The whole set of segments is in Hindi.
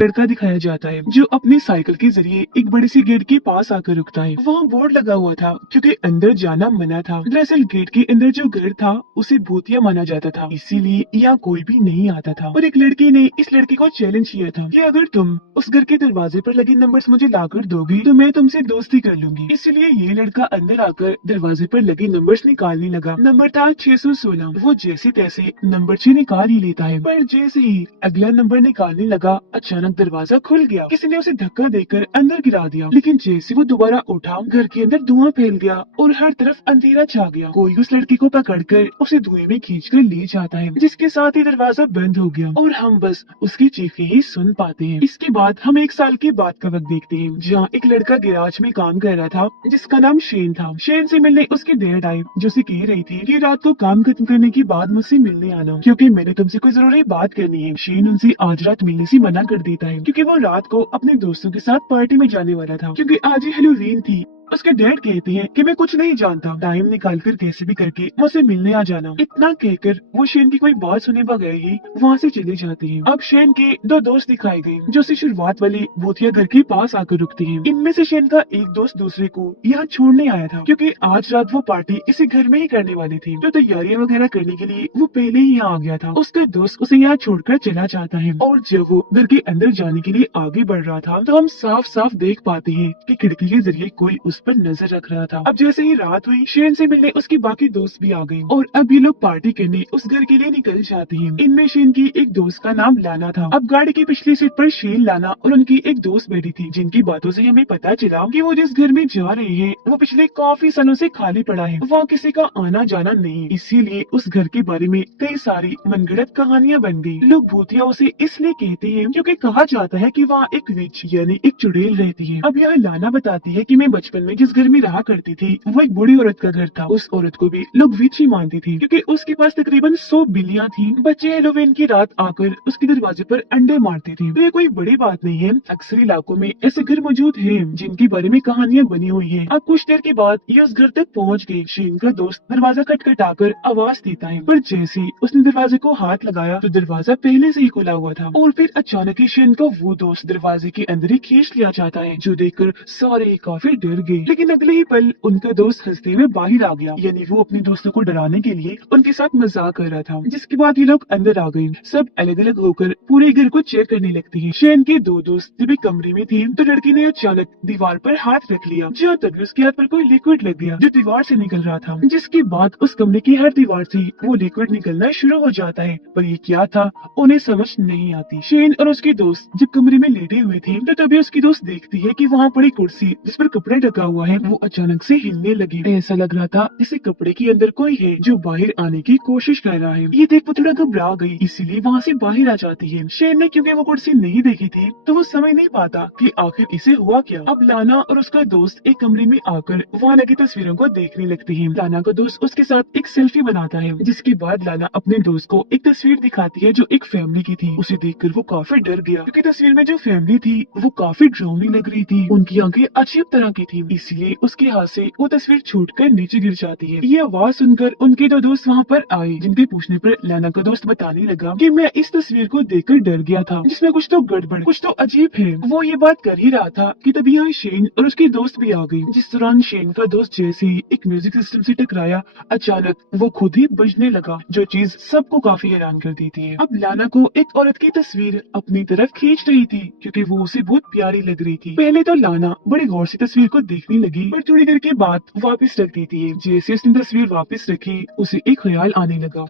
लड़का दिखाया जाता है जो अपनी साइकिल के जरिए एक बड़े सी गेट के पास आकर रुकता है। वहाँ बोर्ड लगा हुआ था क्योंकि अंदर जाना मना था। दरअसल गेट के अंदर जो घर था उसे भूतिया माना जाता था, इसीलिए यहाँ कोई भी नहीं आता था। और एक लड़की ने इस लड़के को चैलेंज किया था कि अगर तुम उस घर के दरवाजे पर लगे नंबर्स मुझे लाकर दोगी तो मैं तुमसे दोस्ती कर लूंगी। इसलिए ये लड़का अंदर आकर दरवाजे पर लगे नंबर्स निकालने लगा। नंबर था 616। वो जैसे तैसे नंबर 6 निकाल ही लेता है, पर जैसे ही अगला नंबर निकालने लगा अचानक दरवाजा खुल गया। किसी ने उसे धक्का देकर अंदर गिरा दिया, लेकिन जैसे वो दोबारा उठा घर के अंदर धुआं फैल गया और हर तरफ अंधेरा छा गया। कोई उस लड़की को पकड़कर उसे धुएं में खींचकर ले जाता है, जिसके साथ ही दरवाजा बंद हो गया और हम बस उसकी चीखें ही सुन पाते हैं। इसके बाद हम एक साल के बाद का वक्त देखते हैं, जहाँ एक लड़का गैराज में काम कर रहा था जिसका नाम शेन था। शेन से मिलने उसके डैड आए, जो उसे कह रही थी कि रात को काम खत्म करने के बाद मुझसे मिलने आना, क्योंकि मैंने तुमसे कोई जरूरी बात करनी है। शेन उनसे आज रात मिलने से मना कर देता है क्योंकि वो रात को अपने दोस्तों के साथ पार्टी में जाने वाला था, क्योंकि आज ही हैलोवीन थी। उसके डैड कहते हैं कि मैं कुछ नहीं जानता, टाइम निकाल कर कैसे भी करके मुझसे मिलने आ जाना। इतना कहकर वो शेन की कोई बात सुने बगैर ही वहाँ से चले जाते हैं। अब शेन के दो दोस्त दिखाए गए जो उसे शुरुआत वाले भूतिया घर के पास आकर रुकते हैं। इनमें से शेन का एक दोस्त दूसरे को यहाँ छोड़ने आया था, क्योंकि आज रात वो पार्टी इसी घर में ही करने वाली थी। तो तैयारियां वगैरह करने के लिए वो पहले ही यहाँ आ गया था। उसका दोस्त उसे यहाँ छोड़कर चला जाता है और जब वो घर के अंदर जाने के लिए आगे बढ़ रहा था तो हम साफ साफ देख पाते हैं कि खिड़की के जरिए कोई उस पर नजर रख रहा था। अब जैसे ही रात हुई शेन से मिलने उसके बाकी दोस्त भी आ गए और अब ये लोग पार्टी करने उस घर के लिए निकल जाते हैं। इनमें शेन की एक दोस्त का नाम लाना था। अब गाड़ी की पिछली सीट पर शेन, लाना और उनकी एक दोस्त बैठी थी, जिनकी बातों से हमें पता चला कि वो जिस घर में जा रहे हैं वो पिछले काफी सालों से खाली पड़ा है, वहाँ किसी का आना जाना नहीं। इसीलिए उस घर के बारे में कई सारी मनगढ़ंत कहानियां बन गई। लोग भूतिया उसे इसलिए कहते हैं क्योंकि कहा जाता है कि वहाँ एक विच यानी एक चुड़ैल रहती है। अब यह लाना बताती है कि मैं बचपन में जिस घर में रहा करती थी वो एक बूढ़ी औरत का घर था। उस औरत को भी लोग विच ही मानती थी क्योंकि उसके पास तकरीबन 100 बिल्लियां थी। बच्चे हैलोवीन की रात आकर उसके दरवाजे पर अंडे मारते थे। तो ये कोई बड़ी बात नहीं है, अक्सर इलाकों में ऐसे घर मौजूद हैं जिनके बारे में कहानियां बनी हुई है। अब कुछ देर के बाद ये उस घर तक पहुंच गए। शेन का दोस्त दरवाजा खटखटाकर आवाज देता है, पर जैसे उसने दरवाजे को हाथ लगाया तो दरवाजा पहले से ही खुला हुआ था और फिर अचानक ही शेन का वो दोस्त दरवाजे के अंदर ही खींच लिया जाता है, जो देखकर सारे काफी डर गए। लेकिन अगले ही पल उनका दोस्त हंसते हुए बाहर आ गया, यानी वो अपने दोस्तों को डराने के लिए उनके साथ मजाक कर रहा था। जिसके बाद ये लोग अंदर आ गए। सब अलग अलग होकर पूरे घर को चेक करने लगते हैं। शेन के दो दोस्त जब एक कमरे में थे तो लड़की ने अचानक दीवार पर हाथ रख लिया, जहाँ तभी उसके हाथ पर कोई लिक्विड लग गया जो दीवार से निकल रहा था। जिसके बाद उस कमरे की हर दीवार से वो लिक्विड निकलना शुरू हो जाता है, पर ये क्या था उन्हें समझ नहीं आती। शेन और उसके दोस्त जब कमरे में लेटे हुए थे तो तभी उसकी दोस्त देखती है कि वहाँ पड़ी कुर्सी जिस पर कपड़े ढका हुआ है वो अचानक से हिलने लगी। ऐसा लग रहा था जैसे कपड़े के अंदर कोई है जो बाहर आने की कोशिश कर रहा है। ये देख वो थोड़ा घबरा गई, इसीलिए वहाँ से बाहर आ जाती है। शेन ने क्योंकि वो कुर्सी नहीं देखी थी तो वो समझ नहीं पाता कि आखिर इसे हुआ क्या। अब लाना और उसका दोस्त एक कमरे में आकर वहाँ लगी तस्वीरों को देखने लगती है। लाना का दोस्त उसके साथ एक सेल्फी बनाता है, जिसके बाद लाना अपने दोस्त को एक तस्वीर दिखाती है जो एक फैमिली की थी। उसे देखकर वो काफी डर गया क्योंकि तस्वीर में जो फैमिली थी वो काफी डरावनी लग रही थी। उनकी आंखें अजीब तरह की थी, इसलिए उसके हाथ से वो तस्वीर छूटकर नीचे गिर जाती है। ये आवाज सुनकर उनके दो दोस्त वहाँ पर आए, जिनके पूछने पर लाना का दोस्त बताने लगा कि मैं इस तस्वीर को देखकर डर गया था, जिसमें कुछ तो गड़बड़, कुछ तो अजीब है। वो ये बात कर ही रहा था कि तभी यहाँ शेन और उसके दोस्त भी आ गए। जिस दौरान शेन का दोस्त जैसे ही एक म्यूजिक सिस्टम से टकराया अचानक वो खुद ही बजने लगा, जो चीज सबको काफी हैरान कर देती है। अब लाना को एक औरत की तस्वीर अपनी तरफ खींच रही थी क्योंकि वो उसे बहुत प्यारी लग रही थी। पहले तो लाना बड़े गौर से तस्वीर को देखने लगी, पर थोड़ी देर के बाद वापस रख देती है। जैसे उसने तस्वीर वापस रखी उसे एक ख्याल आने लगा।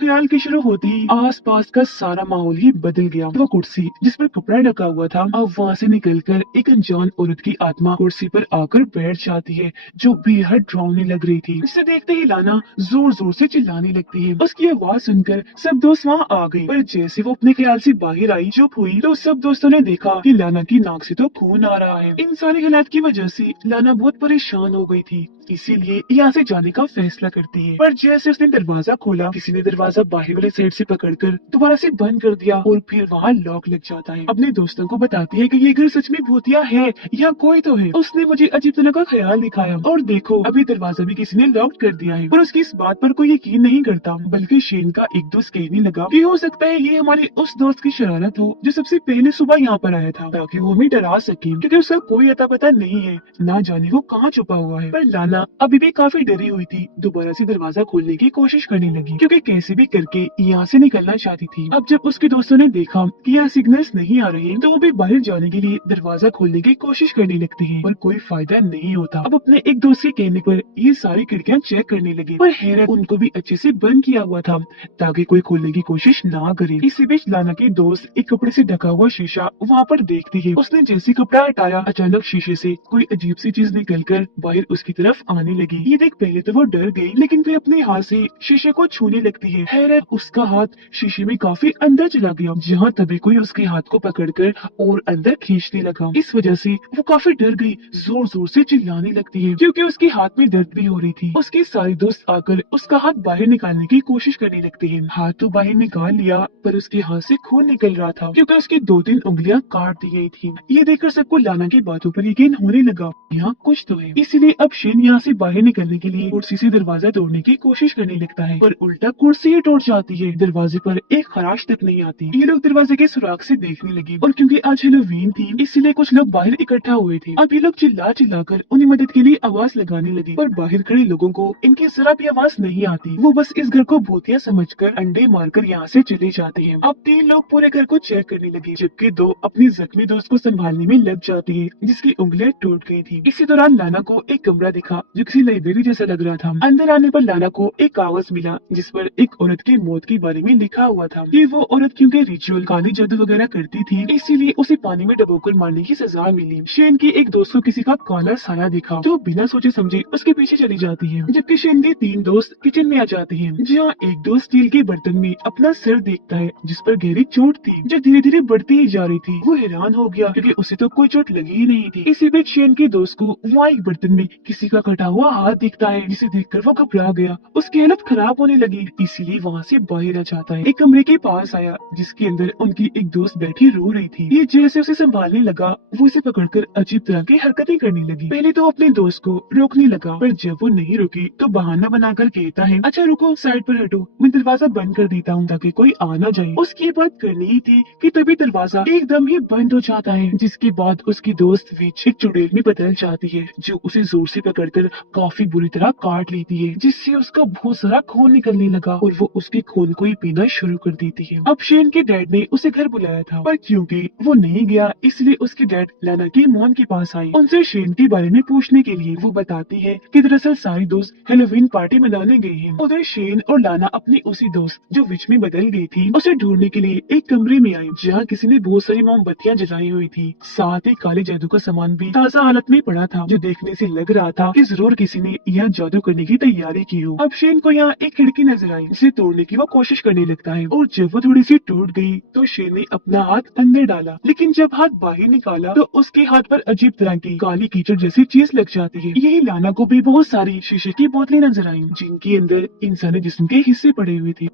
ख्याल के शुरू होते ही आसपास का सारा माहौल ही बदल गया। वो कुर्सी जिस पर कपड़ा ढका हुआ था अब वहाँ से निकलकर एक अनजान औरत की आत्मा कुर्सी पर आकर बैठ जाती है, जो बेहद डरावनी लग रही थी। इसे देखते ही लाना जोर जोर से चिल्लाने लगती है। उसकी आवाज सुनकर सब दोस्त वहाँ आ गए, पर जैसे वो अपने ख्याल से बाहर आई चुप हुई तो सब दोस्तों ने देखा कि लाना की नाक से तो खून आ रहा है। इन सारे हालात की वजह से लाना बहुत परेशान हो गई थी। इसीलिए यहाँ से जाने का फैसला करती है। पर जैसे उसने दरवाजा खोला, किसी ने दरवाजा बाहर वाले साइड से पकड़कर दोबारा से बंद कर दिया और फिर वहाँ लॉक लग जाता है। अपने दोस्तों को बताती है कि ये घर सच में भूतिया है, यहाँ कोई तो है। उसने मुझे अजीब तरह का ख्याल दिखाया और देखो अभी दरवाजा भी किसी ने लॉक कर दिया है। पर उसकी इस बात पर कोई यकीन नहीं करता, बल्कि शेन का एक दोस्त कहने लगा कि हो सकता है ये हमारे उस दोस्त की शरारत हो जो सबसे पहले सुबह यहाँ पर आया था, ताकि वो हमें डरा सके, क्योंकि उसका कोई अता पता नहीं है, ना जाने वो कहाँ छुपा हुआ है। पर लाना अभी भी काफी डरी हुई थी, दोबारा से दरवाजा खोलने की कोशिश करने लगी, क्योंकि कैसे भी करके यहाँ से निकलना चाहती थी। अब जब उसके दोस्तों ने देखा कि यहाँ सिग्नल्स नहीं आ रहे, तो वो भी बाहर जाने के लिए दरवाजा खोलने की कोशिश करने लगते हैं, पर कोई फायदा नहीं होता। अब अपने एक दोस्त के कहने पर ये सारी खिड़कियाँ चेक करने लगे, पर हैरत उनको भी अच्छे से बंद किया हुआ था ताकि कोई खोलने की कोशिश ना करे। इसी बीच लाना की दोस्त एक कपड़े से ढका हुआ शीशा वहाँ पर देखती है। उसने जैसे कपड़ा हटाया, अचानक शीशे से कोई अजीब सी चीज निकलकर बाहर उसकी तरफ आने लगी। ये देख पहले तो वो डर गई, लेकिन फिर अपने हाथ से शीशे को छूने लगती है। हैरत उसका हाथ शीशे में काफी अंदर चला गया, जहाँ तभी कोई उसके हाथ को पकड़कर और अंदर खींचने लगा। इस वजह से वो काफी डर गई, जोर जोर से चिल्लाने लगती है, क्योंकि उसके हाथ में दर्द भी हो रही थी। उसके सारे दोस्त आकर उसका हाथ बाहर निकालने की कोशिश करने लगते हैं। हाथ तो बाहर निकाल लिया, पर उसके हाथ से खून निकल रहा था, क्योंकि उसकी 2-3 उंगलियां काट दी गई थी। ये देखकर सबको लाना की बातों पर यकीन होने लगा, यहाँ कुछ तो है। इसीलिए अब शेन यहाँ से बाहर निकलने के लिए कुर्सी से दरवाजा तोड़ने की कोशिश करने लगता है, पर उल्टा कुर्सी ही टूट जाती है। दरवाजे पर एक खराश तक नहीं आती। ये लोग दरवाजे के सुराख से देखने लगे, और क्योंकि आज हैलोवीन थी इसीलिए कुछ लोग बाहर इकट्ठा हुए थे। अब ये लोग चिल्ला चिल्लाकर उन्हें मदद के लिए आवाज लगाने लगे, पर बाहर खड़े लोगों को इनकी जरा भी आवाज नहीं आती। वो बस इस घर को भूतिया समझकर अंडे मारकर यहाँ से चले जाते हैं। अब 3 लोग पूरे घर को चेक करने लगे, जबकि 2 अपनी जख्मी दोस्त को संभालने में लग जाती है, जिसकी उंगलियां टूट गई थी। इसी दौरान लाना को एक कमरा दिखा जो किसी लाइब्रेरी जैसा लग रहा था। अंदर आने पर लाना को एक कागज मिला जिस पर एक औरत की मौत के बारे में लिखा हुआ था कि वो औरत क्योंकि रिचुअल काली जादू वगैरह करती थी, इसीलिए उसे पानी में डुबोकर मारने की सजा मिली। शेन की एक दोस्त को किसी का काला साया दिखा, जो बिना सोचे समझे उसके पीछे चली जाती है, जबकि शेन के 3 दोस्त किचन में आ जाते हैं, जहाँ एक दोस्त स्टील के बर्तन में अपना सिर देखता है जिस पर गहरी चोट थी, जो धीरे धीरे बढ़ती ही जा रही थी। वो हैरान हो गया क्योंकि उसे तो कोई चोट लगी ही नहीं थी। इसी बीच शेन के दोस्त को वहाँ एक बर्तन में किसी का कटा हुआ हाथ दिखता है, जिसे देखकर वो घबरा गया। उसकी हालत खराब होने लगी, इसीलिए वहाँ से बाहर आ जाता है। एक कमरे के पास आया जिसके अंदर उनकी एक दोस्त बैठी रो रही थी। ये जैसे उसे संभालने लगा, वो उसे पकड़कर अजीब तरह की हरकतें करने लगी। पहले तो अपने दोस्त को रोकने लगा, पर जब वो नहीं रुकी तो बहाना बनाकर कहता है, अच्छा रुको, साइड पर हटो, मैं दरवाजा बंद कर देता हूँ ताकि कोई आ ना जाए। उसकी बात करनी ही थी कि तभी दरवाजा एकदम ही बंद हो जाता है, जिसके बाद उसकी दोस्त विच एक चुड़ैल में बदल जाती है, जो उसे जोर से पकड़कर काफी बुरी तरह काट लेती है, जिससे उसका बहुत सारा खून निकलने लगा और वो उसके खून को ही पीना शुरू कर देती है। अब शेन के डैड ने उसे घर बुलाया था, पर क्योंकि वो नहीं गया इसलिए उसके डैड लाना की मॉम के पास आई। उनसे शेन के बारे में पूछने के लिए वो बताती है कि दरअसल सारे दोस्त हेलोवीन पार्टी मनाने गए हैं। उधर शेन और लाना अपनी उसी दोस्त जो विच में बदल गई थी उसे ढूंढने के लिए एक कमरे में आई, जहाँ किसी ने बहुत सारी मोमबत्तियां जलाई हुई थी। साथ ही काले जादू का सामान भी ताजा हालत में पड़ा था, जो देखने से लग रहा था कि जरूर किसी ने यहाँ जादू करने की तैयारी की हो। अब शेन को यहाँ एक खिड़की नजर आई, जिसे तोड़ने की वो कोशिश करने लगता है, और जब वो थोड़ी सी टूट गई तो शेन ने अपना हाथ अंदर डाला, लेकिन जब हाथ बाहर निकाला तो उसके हाथ पर अजीब तरह की काली कीचड़ जैसी चीज लग जाती है। यही लाना को भी बहुत सारी शीशे की बोतलें नजर आई, जिनके अंदर इंसानी जिस्म के हिस्से पड़े हुए थे।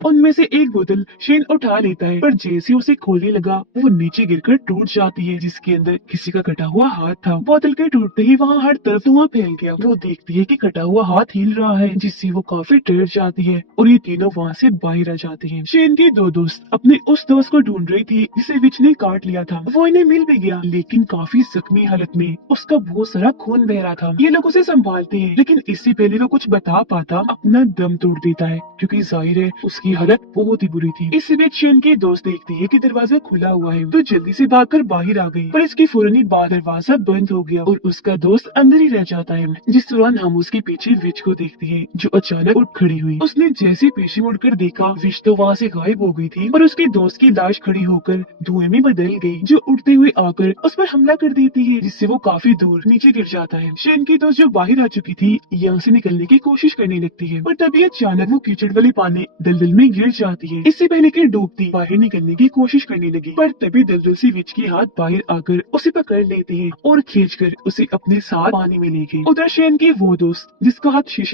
उनमें से एक बोतल शेन उठा लेता है, पर जैसे उसे खोलने लगा वो नीचे गिरकर टूट जाती है, जिसके अंदर किसी का कटा हुआ हाथ था। बोतल के टूटते ही वहाँ हर तरफ धुआं फैल गया। वो देखती है कि कटा हुआ हाथ हिल रहा है, जिससे वो काफी डर जाती है और ये तीनों वहाँ से बाहर आ जाते हैं। शेन के 2 दोस्त अपने उस दोस्त को ढूंढ रही थी जिसे विच ने काट लिया था। वो इन्हें मिल भी गया, लेकिन काफी जख्मी हालत में, उसका बहुत सारा खून बह रहा था। ये लोग उसे संभालते हैं, लेकिन इससे पहले वो कुछ बता पाता अपना दम तोड़ देता है, क्योंकि जाहिर है उसकी हालत बहुत ही बुरी थी। इसी बीच शेन की दोस्त देखती है कि दरवाजा खुला हुआ है, तो जल्दी से भागकर बाहर आ गई, पर इसकी फौरन ही बाद दरवाजा बंद हो गया और उसका दोस्त अंदर ही रह जाता है। जिस दौरान हम उसके पीछे विच को देखते हैं, जो अचानक उठ खड़ी हुई। उसने जैसे पीछे मुड़कर देखा, विच तो वहाँ से गायब हो गई थी, पर उसके दोस्त की लाश खड़ी होकर धुएं में बदल गई, जो उड़ते हुए आकर उस पर हमला कर देती है, जिससे वो काफी दूर नीचे गिर जाता है। शेन की दोस्त जो बाहर आ चुकी थी यहाँ से निकलने की कोशिश करने लगती है, पर तभी अचानक वो कीचड़ वाले पानी दलदल में में गिर जाती है। इससे पहले कि डूबती बाहर निकलने की कोशिश करने लगी, पर तभी दलदल से विच के हाथ बाहर आकर उसे पकड़ लेते हैं और खींचकर उसे अपने साथ पानी में ले गए। उधर शेन की वो दोस्त जिसका हाथ शीशे